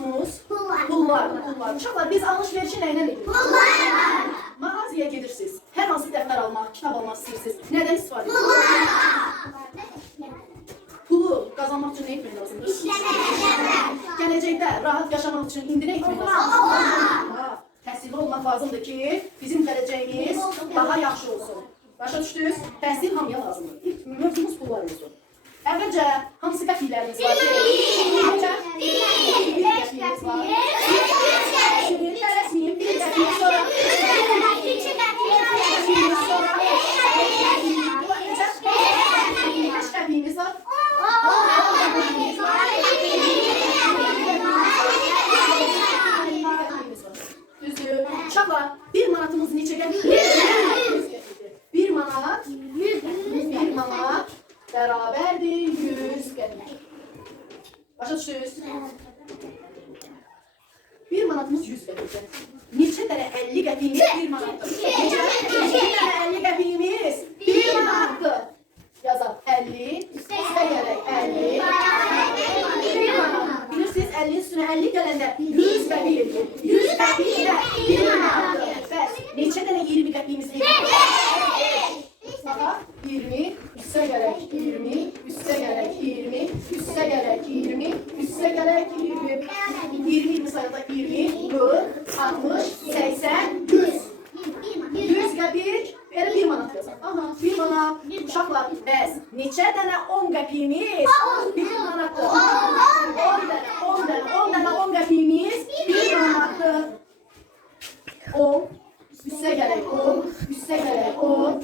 musunuz? Pullar. Pullar, pullar. Uşaqlar biz alış-verişi nə ilə edirik? Pullar. Mağazaya gedirsiniz. Hər hansı dəftər almaq, kitab almaq istəyirsiniz. Nədən istifadə edirsiniz? Pullar. Pulu qazanmaq üçün nə etmək lazımdır? Gələcəkdə rahat yaşamaq üçün indi nə etmək lazımdır? Təhsilli olmaq lazımdır ki, bizim gələcəyimiz daha yaxşı olsun. Başa düşdünüz? Təhsil hamıya lazımdır. Mövzumuz pullar olsun. Əvvəlcə hansı qəpikləriniz var? Necə? Var. Uşaqlar, bir manatımız neçə gəlir? Bir manat, bir manat bərabərdir 100 qəpik. Başa düşdünüz? Bir manatımız 100 qəpikdir. Neçə dənə 50 qəpiyimiz bir manatdır? Neçə? Neçə dənə 50 Use this and listen and little and that. Use baby. Use baby. Anam bir bana uşaklar bez. Ee, Niçe tane on gapimiz? Bir manattı. On tane, on tane, on tane on gapimiz. Bir manattı. O, üste gerek o, üste gerek o.